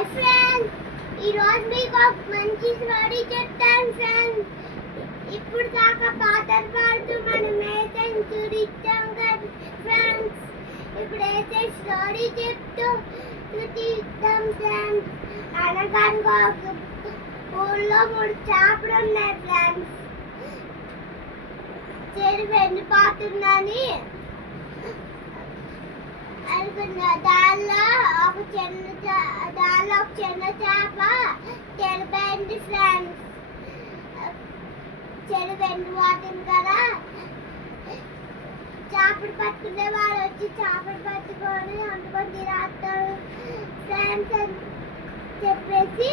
Hi friends, ఈరోజు మీకు ఒక మంచి స్టోరీ చెప్తాను ఫ్రెండ్స్. ఇప్పుడు దాకా పాటలు పాడుతూ మనం ఏదైనా చూడిస్తాం కదా ఫ్రెండ్స్. ఇప్పుడు అయితే స్టోరీ చెప్తూ చూడిస్తాం ఫ్రెండ్స్. అనగనగా ఒక ఊళ్ళో 3 చేపలు ఉన్నాయి ఫ్రెండ్స్. చెరువు ఎండిపోతుందని అనుకున్న దానిలో ఒక చిన్న చేప చనిపోయింది ఫ్రెండ్స్. చెరువు ఎండిపోతుంది కదా, చేపలు పట్టుకునే వాళ్ళు వచ్చి చేపలు పట్టుకొని వండుకొని తినేస్తారు ఫ్రెండ్స్ అని చెప్పేసి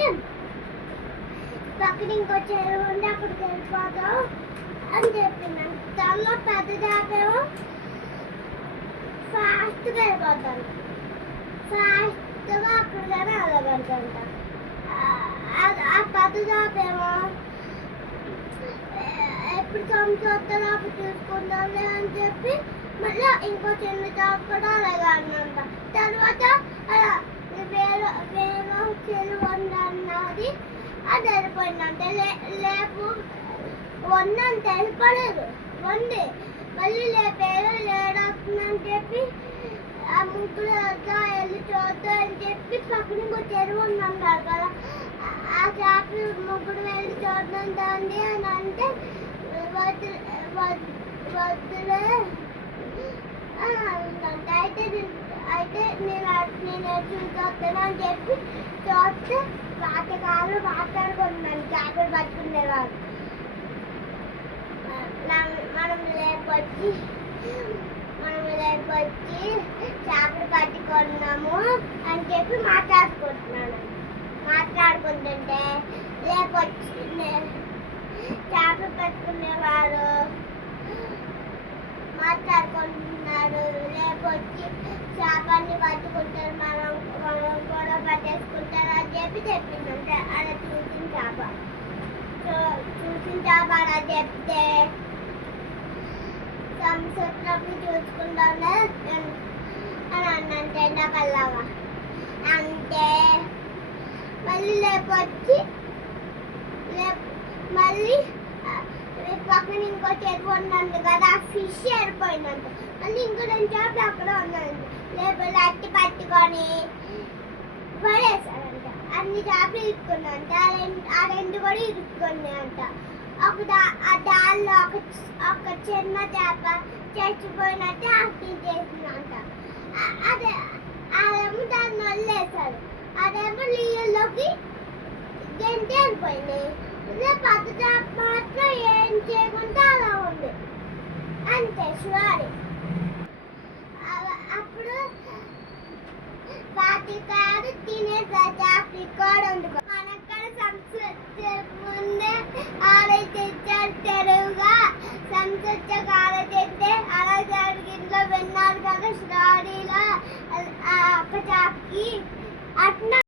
పక్కన ఇంకో చెరువు ఉండి అక్కడికి వెళ్ళిపోతాం అని చెప్పినాను. దానిలో పెద్ద చేపేమో ఫాస్ట్గా వెళ్ళిపోతాను, ఫాస్ట్గా అక్కడికైనా వెళ్ళగలుగుతాంట. ఆ పెద్ద చేపేమో ఎప్పుడు చూస్తారో అప్పుడు చూసుకుంటాంలే అని చెప్పి మళ్ళీ ఇంకో చిన్న చేప కూడా అలాగే అన్నంట. తర్వాత వేరే చెరువు అన్నది అది వెళ్ళిపోయిందంట. లేపు వందని తెలిపలేదు, వండి మళ్ళీ లేపేదో లేడొస్తుందని చెప్పి ఆ ముగ్గురు వెళ్ళి చూద్దాం అని చెప్పి పక్కన ఇంకో చెరువు ఉందంటారు కదా, ఆ చేపలు ముగ్గురు వెళ్ళి చూద్దాం తండి అని అంటే వద్దులే అని అందంట. అయితే నేను చూసొస్తాను అని చెప్పి చూస్తే పాతకాలు మాట్లాడుకుంటున్నాను చేపలు పట్టుకునేవారు. మనం లేకొచ్చి చేపలు పట్టుకున్నాము అని చెప్పి మాట్లాడుకుంటుంటే లేకొచ్చి చేపలు పట్టుకునేవారు మాట్లాడుకుంటున్నారు. లేకొచ్చి చేపల్ని పట్టుకుంటారు, మనం కూడా పట్టేసుకుంటారు అని చెప్పి చెప్పిందంటే అలా చూసిన చేప అలా చెప్తే సంవత్సరం చూసుకుంటానే అని అన్నంటే ఎండాకల్లాగా అంటే మళ్ళీ లేకొచ్చి మళ్ళీ పక్కన ఇంకో చెరువు ఉందండి కదా, ఆ ఫిష్ ఏరిపోయిందంట. మళ్ళీ ఇంకో 2 చేపలు అక్కడ ఉన్నాయంట. లేకపోతే అట్టి పట్టుకొని పడేశారంట. అన్ని చేపలు ఇరుక్కున్నాయంట, ఆ 2 కూడా ఇరుక్కున్నాయంట. దానిలో ఒక చిన్న చేప చచ్చిపోయినట్టు యాక్టింగ్ చేసిందంట. అదేమో దాన్ని వదిలేశాడు, అదేమో నీళ్ళలోకి గంట వెళ్ళిపోయింది. పెద్ద చేప మాత్రం ఏం చేయకుండా అలా ఉంది అంతే స్టోరీ. అప్పుడు పాతికాడు తినేసా చేపలు కూడా వండుకో మనక్కడ ముందే ఆలోచించారు తెరువుగా సంసొచ్చగా ఆలోచిస్తే అలా జరిగిందో విన్నారు కదా స్టోరీలో. ఒక చేపకి అట్లా